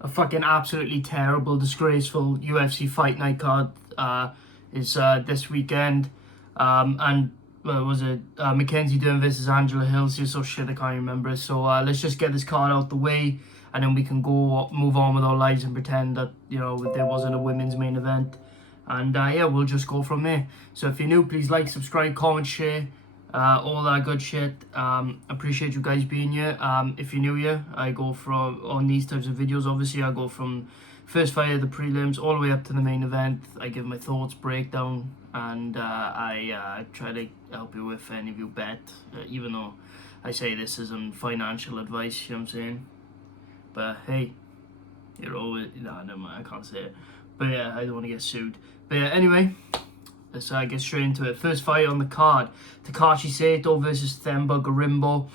a fucking absolutely terrible, disgraceful UFC Fight Night card is this weekend. And was it Mackenzie Dern versus Angela Hill? So shit, I can't remember. So let's just get this card out the way, and then we can move on with our lives and pretend that there wasn't a women's main event. And yeah, we'll just go from there. So if you're new, please like, subscribe, comment, share, all that good shit. Appreciate you guys being here. If you're new here, I go from on these types of videos. Obviously, I go from first fight of the prelims all the way up to the main event. I give my thoughts, breakdown, and I try to help you if any of you bet. Even though I say this isn't financial advice, you know what I'm saying. But hey, you're always never mind. I can't say it. But yeah, I don't want to get sued. But yeah, anyway, let's get straight into it. First fight on the card: Takashi Sato versus Themba Gorimbo.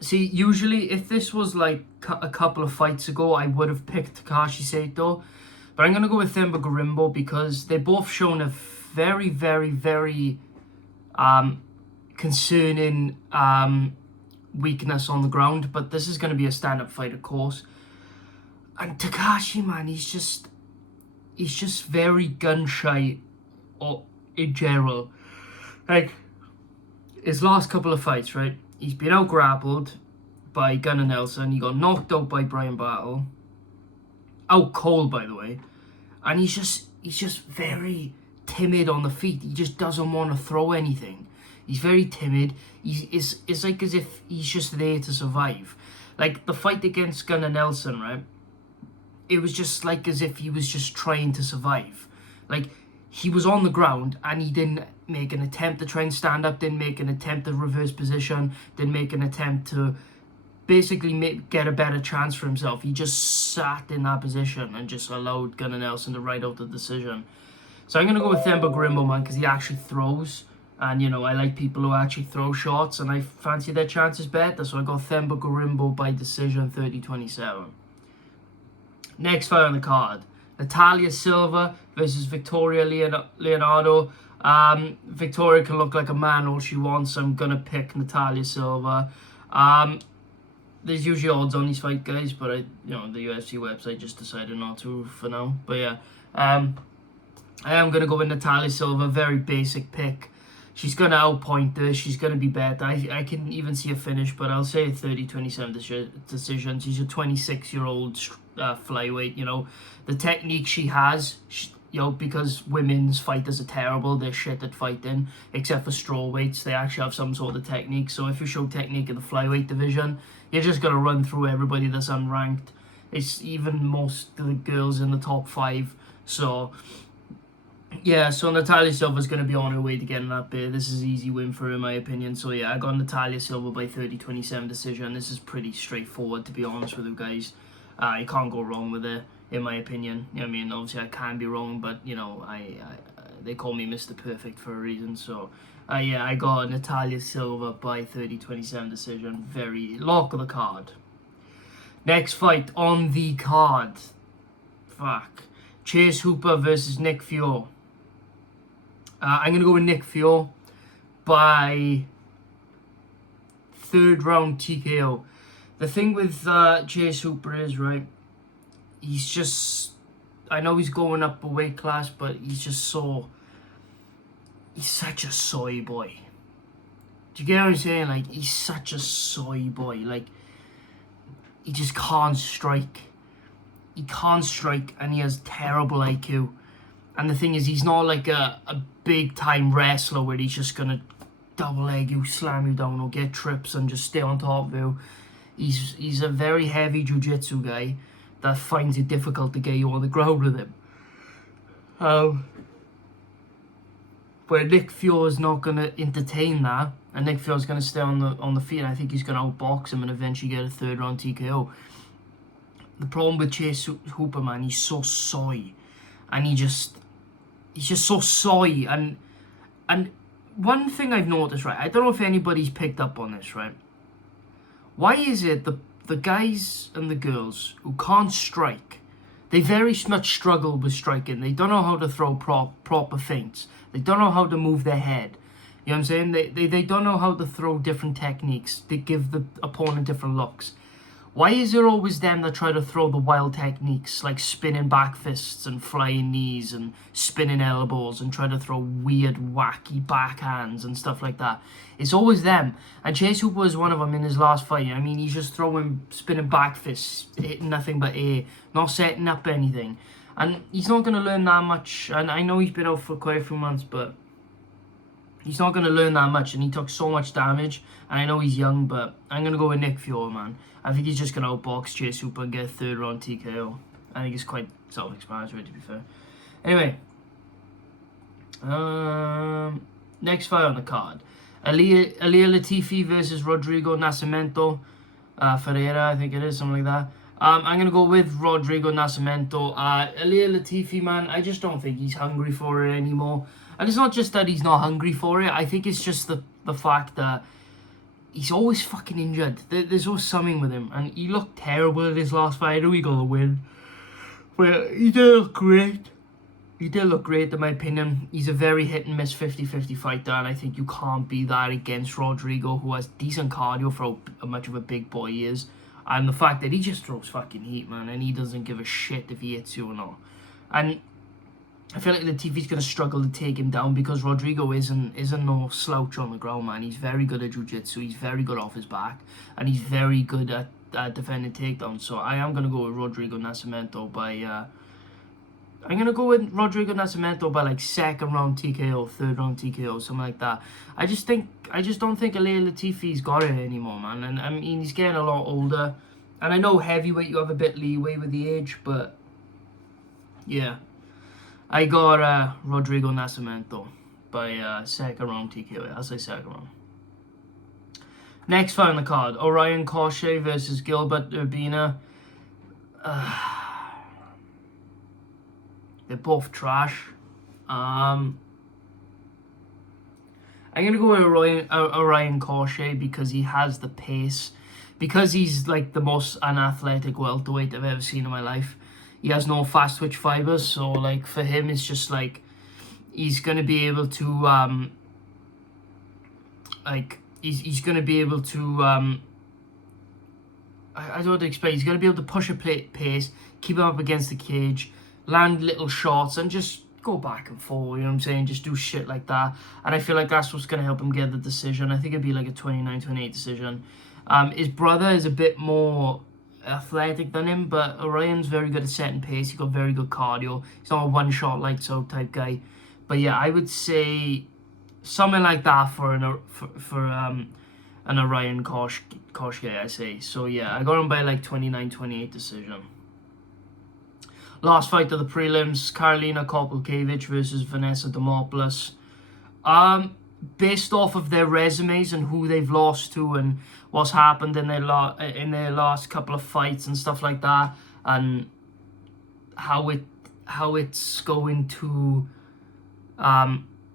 See, usually if this was like a couple of fights ago, I would have picked Takashi Sato, but I'm gonna go with Themba Gorimbo because they both shown a very, very, very concerning weakness on the ground. But this is gonna be a stand-up fight, of course. And Takashi, man, he's just very gun shy, or in general. Like his last couple of fights, right? He's been out grappled by Gunnar Nelson. He got knocked out by Brian Battle. Out cold, by the way. And he's just very timid on the feet. He just doesn't want to throw anything. He's very timid. It's like as if he's just there to survive. Like the fight against Gunnar Nelson, right? It was just like as if he was just trying to survive. Like, he was on the ground and he didn't make an attempt to try and stand up, didn't make an attempt to reverse position, didn't make an attempt to basically get a better chance for himself. He just sat in that position and just allowed Gunnar Nelson to ride out the decision. So I'm going to go with Themba Gorimbo, man, because he actually throws. And, I like people who actually throw shots, and I fancy their chances better. So I got Themba Gorimbo by decision 30-27. Next fight on the card: Natalia Silva versus Victoria Leonardo. Victoria can look like a man all she wants. I'm going to pick Natalia Silva. There's usually odds on these fight, guys, but the UFC website just decided not to for now. But yeah, I am going to go with Natalia Silva. Very basic pick. She's going to outpoint her. She's going to be better. I can even see a finish, but I'll say a 30-27 decision. She's a 26-year-old flyweight. The technique she has, because women's fighters are terrible. They're shit at fighting, except for strawweights. They actually have some sort of technique. So if you show technique in the flyweight division, you're just going to run through everybody that's unranked. It's even most of the girls in the top 5. So yeah, so Natalia Silva's going to be on her way to getting that bit. This is an easy win for her, in my opinion. So yeah, I got Natalia Silva by 30-27 decision. This is pretty straightforward, to be honest with you guys. You can't go wrong with it, in my opinion. I mean, obviously I can be wrong, but they call me Mr. Perfect for a reason. So yeah, I got Natalia Silva by 30-27 decision. Very lock of the card. Next fight on the card: Chase Hooper versus Nick Fury. I'm going to go with Nick Fury by 3rd round TKO. The thing with Chase Hooper is, right, he's just, I know he's going up a weight class, but he's such a soy boy. Do you get what I'm saying? Like, he's such a soy boy. Like, he just can't strike. He can't strike, and he has terrible IQ. And the thing is, he's not like a big-time wrestler where he's just going to double leg you, slam you down, or get trips and just stay on top of you. He's a very heavy jiu-jitsu guy that finds it difficult to get you on the ground with him. Where Nick Fury is not going to entertain that, and Nick Fury is going to stay on the feet, and I think he's going to outbox him and eventually get a 3rd round TKO. The problem with Chase Hooper, man, he's so soy. And he's just so soy. And one thing I've noticed, right, I don't know if anybody's picked up on this, right? Why is it the guys and the girls who can't strike, they very much struggle with striking. They don't know how to throw proper feints. They don't know how to move their head. You know what I'm saying? They don't know how to throw different techniques. They give the opponent different looks. Why is there always them that try to throw the wild techniques, like spinning back fists and flying knees and spinning elbows and try to throw weird, wacky backhands and stuff like that? It's always them. And Chase Hooper was one of them in his last fight. I mean, he's just throwing, spinning back fists, hitting nothing but air, not setting up anything. And he's not going to learn that much. And I know he's been out for quite a few months, but he's not going to learn that much. And he took so much damage. And I know he's young, but I'm going to go with Nick Fury, man. I think he's just going to outbox Chase Hooper and get a third round TKO. I think it's quite self-explanatory, to be fair. Anyway. Next fight on the card. Ilia Latifi versus Rodrigo Nascimento. Ferreira, I think it is, something like that. I'm going to go with Rodrigo Nascimento. Ilia Latifi, man, I just don't think he's hungry for it anymore. And it's not just that he's not hungry for it. I think it's just the fact that he's always fucking injured. There's always something with him. And he looked terrible in his last fight. I know he got a win. But he did look great. He did look great, in my opinion. He's a very hit-and-miss 50-50 fighter. And I think you can't be that against Rodrigo, who has decent cardio for how much of a big boy he is. And the fact that he just throws fucking heat, man. And he doesn't give a shit if he hits you or not. And I feel like Latifi's going to struggle to take him down because Rodrigo isn't no slouch on the ground, man. He's very good at jiu-jitsu. He's very good off his back. And he's very good at defending takedowns. So I am going to go with Rodrigo Nascimento by... I'm going to go with Rodrigo Nascimento by like second round TKO, third round TKO, something like that. I just don't think Ilia Latifi's got it anymore, man. And I mean, he's getting a lot older. And I know heavyweight, you have a bit leeway with the age, but yeah. I got Rodrigo Nascimento by second round TKO. I'll say second round. Next fight on the card, Orion Cauchet versus Gilbert Urbina. They're both trash. I'm going to go with Orion Cauchet because he has the pace. Because he's like the most unathletic welterweight I've ever seen in my life. He has no fast twitch fibers, so like for him it's just like he's gonna be able to he's gonna be able to I don't know what to explain. He's gonna be able to push a pace, keep him up against the cage, land little shots, and just go back and forth. You know what I'm saying? Just do shit like that. And I feel like that's what's gonna help him get the decision. I think it'd be like a 29-28 decision. His brother is a bit more athletic than him, but Orion's very good at setting pace. He's got very good cardio. He's not a one-shot lights out type guy. But yeah, I would say something like that for an Orion Cauchet, I say. So yeah, I got him by like 29-28 decision. Last fight of the prelims, Karolina Kowalkiewicz versus Vanessa Demopoulos. Based off of their resumes and who they've lost to and what's happened in their last couple of fights and stuff like that, and how it's going to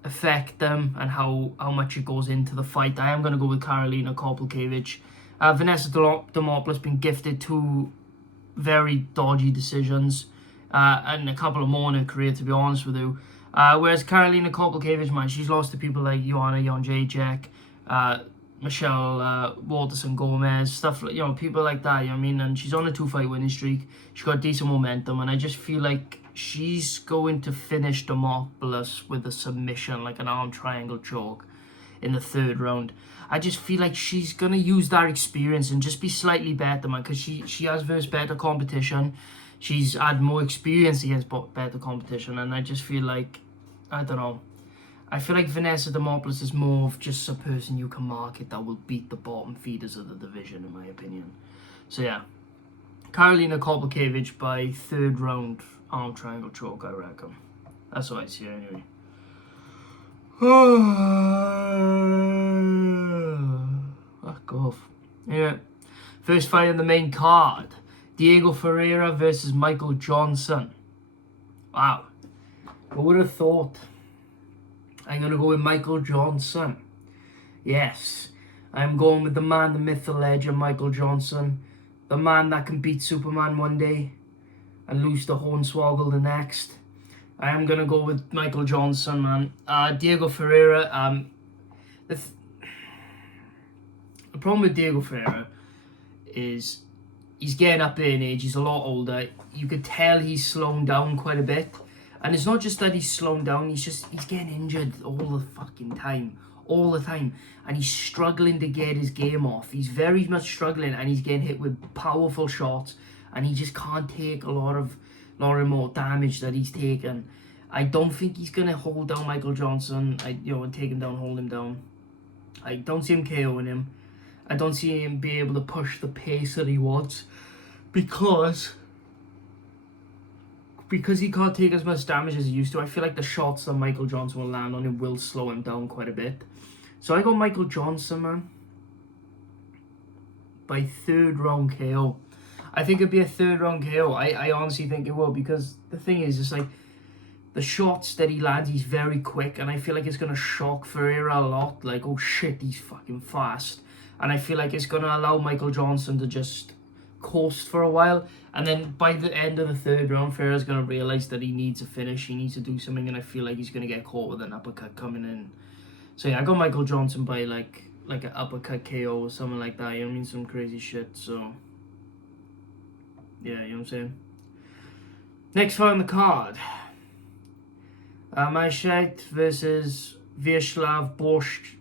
affect them and how much it goes into the fight, I am going to go with Karolina Kowalkiewicz. Vanessa Demopoulos been gifted two very dodgy decisions and a couple of more in her career, to be honest with you. Whereas Karolina Kowalkiewicz, man, she's lost to people like Joanna Jędrzejczyk, Michelle Waterson Gomez, stuff like, you know, people like that, you know what I mean? And she's on a 2-fight winning streak. She's got decent momentum, and I just feel like she's going to finish Demopoulos with a submission, like an arm triangle choke in the third round. I just feel like she's going to use that experience and just be slightly better, man, because she has versed better competition. She's had more experience against better competition, and I just feel like, I don't know, I feel like Vanessa Demopoulos is more of just a person you can market that will beat the bottom feeders of the division, in my opinion. So yeah, Karolina Kowalkiewicz by third round arm triangle choke, I reckon. That's what I see anyway. Fuck off. Yeah, first fight in the main card. Diego Ferreira versus Michael Johnson. Wow. Who would have thought? I'm going to go with Michael Johnson. Yes. I'm going with the man, the myth, the legend, Michael Johnson. The man that can beat Superman one day and lose to Hornswoggle the next. I am going to go with Michael Johnson, man. Diego Ferreira. The problem with Diego Ferreira is he's getting up there in age. He's a lot older. You could tell he's slowing down quite a bit. And it's not just that he's slowing down, he's getting injured all the fucking time. All the time. And he's struggling to get his game off. He's very much struggling, and he's getting hit with powerful shots, and he just can't take a lot more damage that he's taken. I don't think he's going to hold down Michael Johnson, and take him down, hold him down. I don't see him KOing him. I don't see him be able to push the pace that he wants, because he can't take as much damage as he used to. I feel like the shots that Michael Johnson will land on him will slow him down quite a bit. So I got Michael Johnson, man, by 3rd round KO. I think it'd be a 3rd round KO. I honestly think it will, because the thing is, it's like, the shots that he lands, he's very quick, and I feel like it's going to shock Ferreira a lot. Like, oh shit, he's fucking fast. And I feel like it's going to allow Michael Johnson to just coast for a while. And then by the end of the 3rd round, Ferreira's going to realise that he needs a finish, he needs to do something, and I feel like he's going to get caught with an uppercut coming in. So yeah, I got Michael Johnson by like an uppercut KO or something like that. You know what I mean? Some crazy shit. So yeah, you know what I'm saying? Next fight on the card. Maishet versus Vyacheslav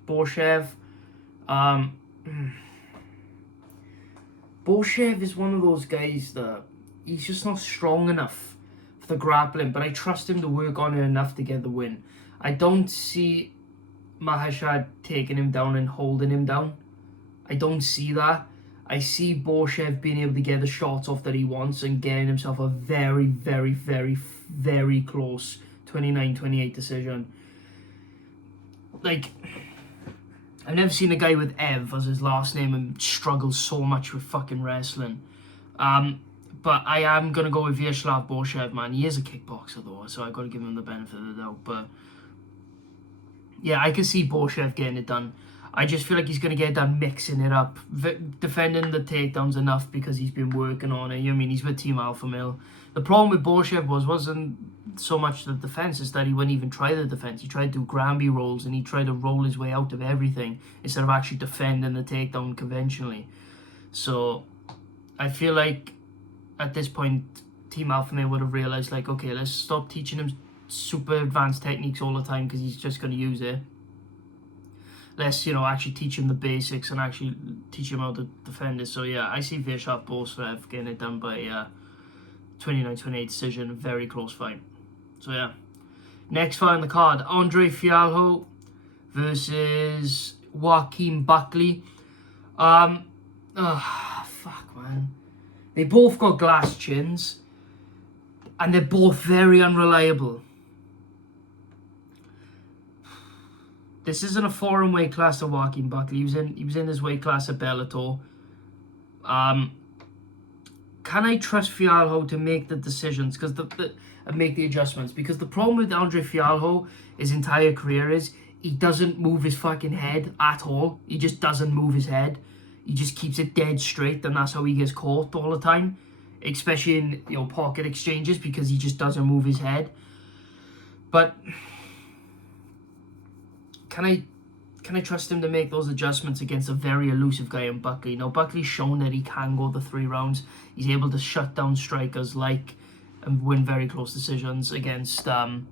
Borshev. Borshev is one of those guys that he's just not strong enough for the grappling, but I trust him to work on it enough to get the win. I don't see Maheshad taking him down and holding him down. I don't see that. I see Borshev being able to get the shots off that he wants and getting himself a very, very, very, very close 29-28 decision. Like, I've never seen a guy with Ev as his last name and struggle so much with fucking wrestling. But I am going to go with Vyacheslav Borshev, man. He is a kickboxer, though, so I've got to give him the benefit of the doubt. But yeah, I can see Borshev getting it done. I just feel like he's going to get it done mixing it up, defending the takedowns enough because he's been working on it. You know what I mean? He's with Team Alpha Male. The problem with Borshev wasn't so much the defense, is that he wouldn't even try the defense. He tried to do Granby rolls, and he tried to roll his way out of everything instead of actually defending the takedown conventionally. So I feel like at this point, Team Alpha Male would have realized, like, okay, let's stop teaching him super advanced techniques all the time because he's just going to use it. Let's, actually teach him the basics and actually teach him how to defend it. So yeah, I see Vyacheslav Borshev getting it done by 29-28 decision. Very close fight. So yeah. Next fight on the card, Andre Fialho versus Joaquin Buckley. Fuck, man. They both got glass chins, and they're both very unreliable. This isn't a foreign weight class to Joaquin Buckley. He was in his weight class at Bellator. Can I trust Fialho to make the decisions and make the adjustments? Because the problem with Andre Fialho, his entire career, is he doesn't move his fucking head at all. He just doesn't move his head. He just keeps it dead straight, and that's how he gets caught all the time, especially in pocket exchanges, because he just doesn't move his head. But can I trust him to make those adjustments against a very elusive guy in Buckley? Now, Buckley's shown that he can go the 3 rounds. He's able to shut down strikers and win very close decisions against Abdul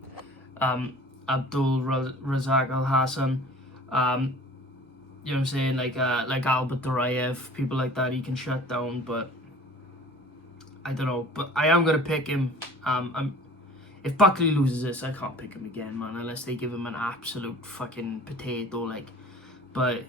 Razak Al Hassan. You know what I'm saying? Like Albert Duraev, people like that he can shut down, but I don't know. But I am going to pick him. If Buckley loses this, I can't pick him again, man, unless they give him an absolute fucking potato, But,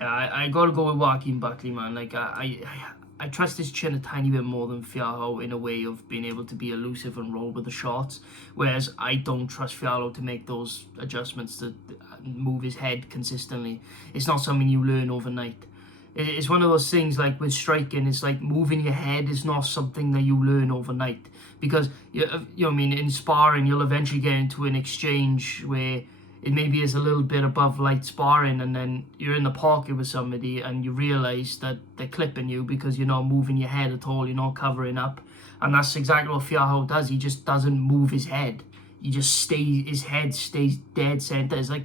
I gotta go with Joaquin Buckley, man. I trust his chin a tiny bit more than Fialho in a way of being able to be elusive and roll with the shots, whereas I don't trust Fialho to make those adjustments to move his head consistently. It's not something you learn overnight. It's one of those things, like with striking, it's like moving your head is not something that you learn overnight. Because, in sparring, you'll eventually get into an exchange where it maybe is a little bit above light sparring, and then you're in the pocket with somebody and you realise that they're clipping you because you're not moving your head at all, you're not covering up. And that's exactly what Fialho does. He just doesn't move his head. His head stays dead center. It's like,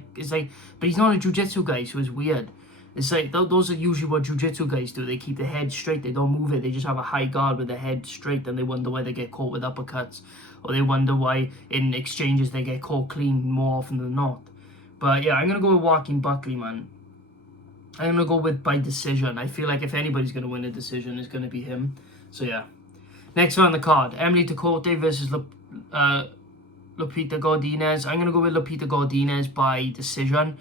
but he's not a jiu-jitsu guy, so it's weird. It's like those are usually what jiu-jitsu guys do. They keep their head straight. They don't move it. They just have a high guard with their head straight, and they wonder why they get caught with uppercuts, or they wonder why in exchanges they get caught clean more often than not. But yeah, I'm gonna go with Joaquin Buckley, man. I'm gonna go with by decision. I feel like if anybody's gonna win a decision, it's gonna be him. So yeah. Next one on the card, Emily Ducote versus Lupita Godinez. I'm gonna go with Lupita Godinez by decision.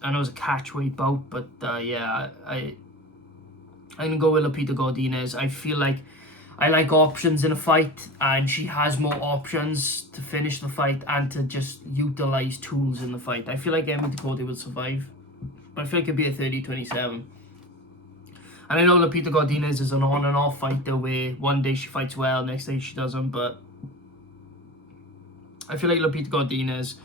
I know it's a catchweight bout, but yeah, I'm gonna go with Lupita Godinez. I feel like I like options in a fight, and she has more options to finish the fight and to just utilize tools in the fight. I feel like Emily Ducote will survive, but I feel like it'd be a 30-27. And I know Lupita Godinez is an on and off fighter where one day she fights well, next day she doesn't, but I feel like Lupita Godinez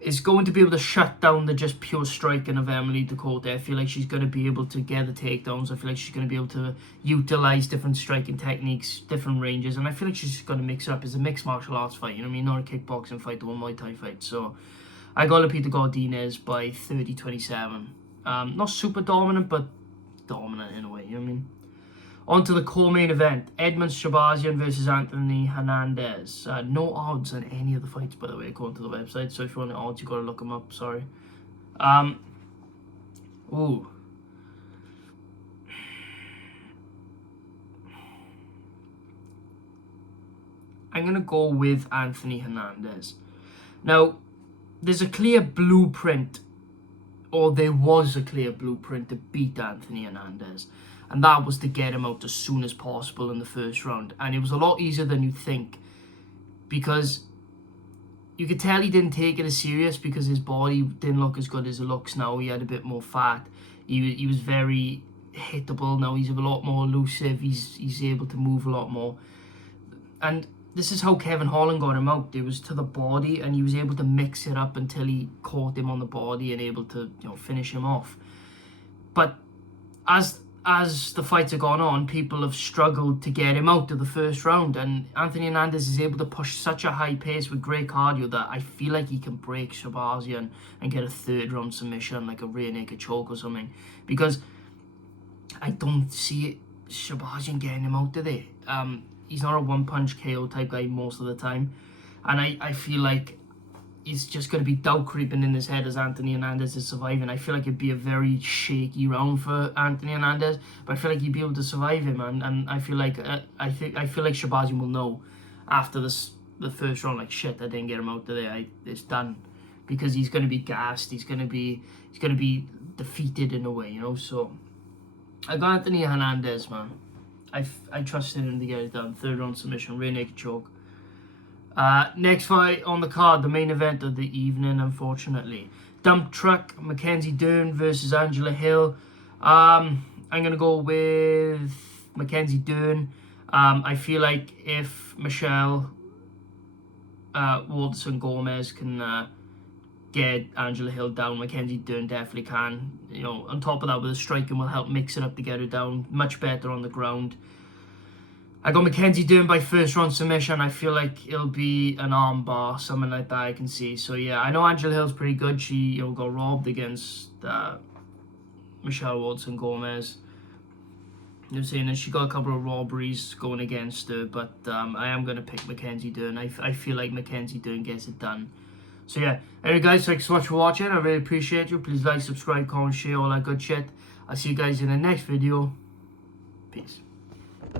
is going to be able to shut down the just pure striking of Emily Ducote. I feel like she's going to be able to get the takedowns. I feel like she's going to be able to utilize different striking techniques, different ranges, and I feel like she's just going to mix it up. It's a mixed martial arts fight, you know what I mean? Not a kickboxing fight or a Muay Thai fight. So I got Lupita Godinez by 30-27. Not super dominant, but dominant in a way, you know what I mean? On to the co-main event, Edmund Shabazian versus Anthony Hernandez. No odds on any of the fights, by the way, according to the website. So if you want the odds, you got to look them up. Sorry. Ooh. I'm going to go with Anthony Hernandez. Now, there's a clear blueprint, or there was a clear blueprint to beat Anthony Hernandez. And that was to get him out as soon as possible in the first round. And it was a lot easier than you think, because you could tell he didn't take it as serious because his body didn't look as good as it looks now. He had a bit more fat. He was very hittable. Now he's a lot more elusive. He's able to move a lot more. And this is how Kevin Holland got him out. It was to the body, and he was able to mix it up until he caught him on the body and able to, you know, finish him off. But as the fights have gone on, people have struggled to get him out of the first round, and Anthony Hernandez is able to push such a high pace with great cardio that I feel like he can break Shabazian and get a third round submission, like a rear naked choke or something, because I don't see Shabazian getting him out of there. He's not a one punch KO type guy most of the time, and I feel like he's just going to be doubt creeping in his head as Anthony Hernandez is surviving. I feel like it'd be a very shaky round for Anthony Hernandez, but I feel like he'd be able to survive him, and I feel like I feel like Shabazian will know after the first round, like, shit, I didn't get him out of there. It's done, because he's going to be gassed. He's going to be defeated in a way, you know. So I got Anthony Hernandez, man. I trusted him to get it done. Third round submission, rear naked choke. Next fight on the card, the main event of the evening, unfortunately. Dump Truck, Mackenzie Dern versus Angela Hill. I'm going to go with Mackenzie Dern. I feel like if Michelle Walterson Gomez can get Angela Hill down, Mackenzie Dern definitely can. You know, on top of that, with the striking will help mix it up to get her down. Much better on the ground. I got Mackenzie Dern by first round submission. I feel like it'll be an arm bar, something like that I can see. So yeah, I know Angela Hill's pretty good. She, you know, got robbed against Michelle Watson Gomez. You know what I'm saying? And she got a couple of robberies going against her, but I am going to pick Mackenzie Dern. I feel like Mackenzie Dern gets it done. So yeah, anyway guys, thanks so much for watching. I really appreciate you. Please like, subscribe, comment, share, all that good shit. I'll see you guys in the next video. Peace.